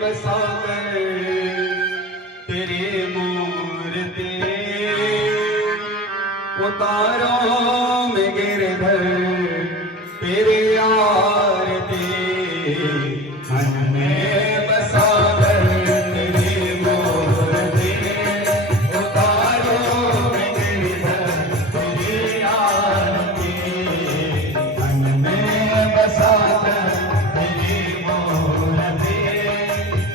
बसा कर तेरी मूर्ति उतारों में गिरधर तेरी आरती मन में बसा कर तेरी मूर्ति उतारों में गिरधर तेरी आरती मन में बसा कर तेरी मूर्ति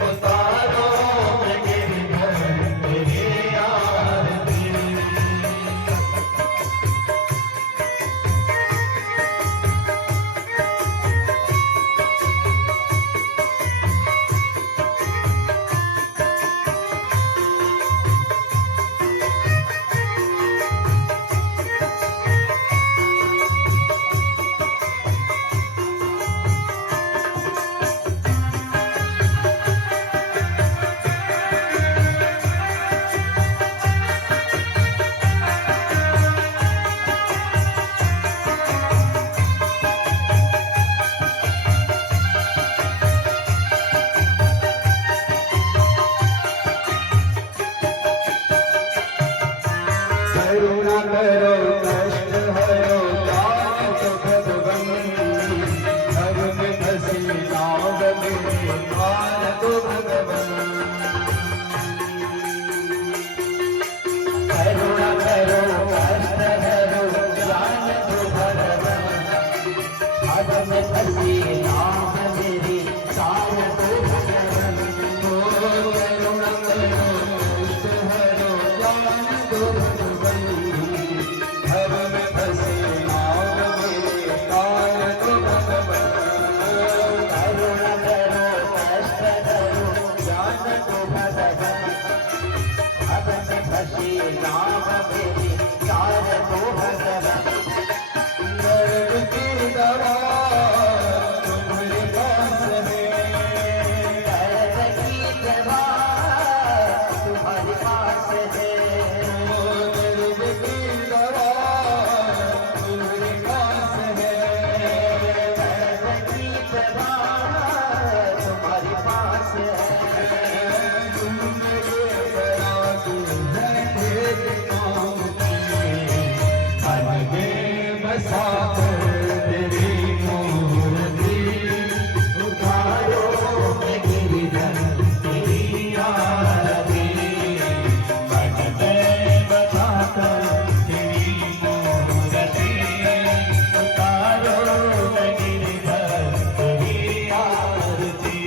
उतारों में गिरधर तेरी आरती। करुणा करो कष्ट हरो जान सुख भगवन घर में फंसी नाव में पार तो भगवन। करुणा करो कष्ट हरो जान सुख भगवन घर में फंसी नाव मेरी पार तो भगवन। करुणा करो कष्ट हरो जान तो भगवन घर में फंसी नाव मेरे पार तो भगवन। करुणा करो कष्ट हरो जान तो भगवन घर में फंसी नाव मेरे पार तो भगवन। दर्द की दवा तुम्हारे पास है, दर्द की दवा तुम्हारे पास है। दर्द की दवा तुम्हारे पास है, दर्द की दवा तुम्हारे पास है। तुम मेरे बराबू बैठे काम किए मन में बसा कर तेरी मूर्ति उतारो में गिरधर तेरी आरती मन में बसा कर तेरी मूर्ति उतारो में गिरधर तेरी आरती।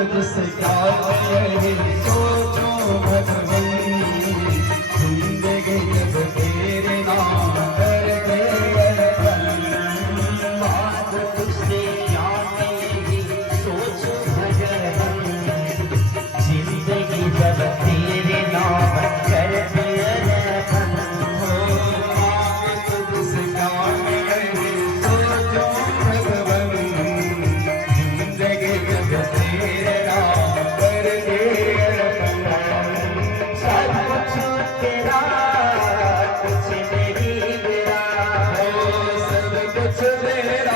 तुझसे क्या कहे सोचो भगवन जिंदगी जब तेरे नाम कर दे अर्पण। बात तुझसे क्या कहे सोचो भगवन जिंदगी जब तेरे नाम कर दे अर्पण। बात तुझसे क्या कहे सोचो भगवन जिंदगी जब तेरे नाम कर दे अर्पण। सब कुछ तेरा कुछ मेरी मेरा, सब कुछ मेरा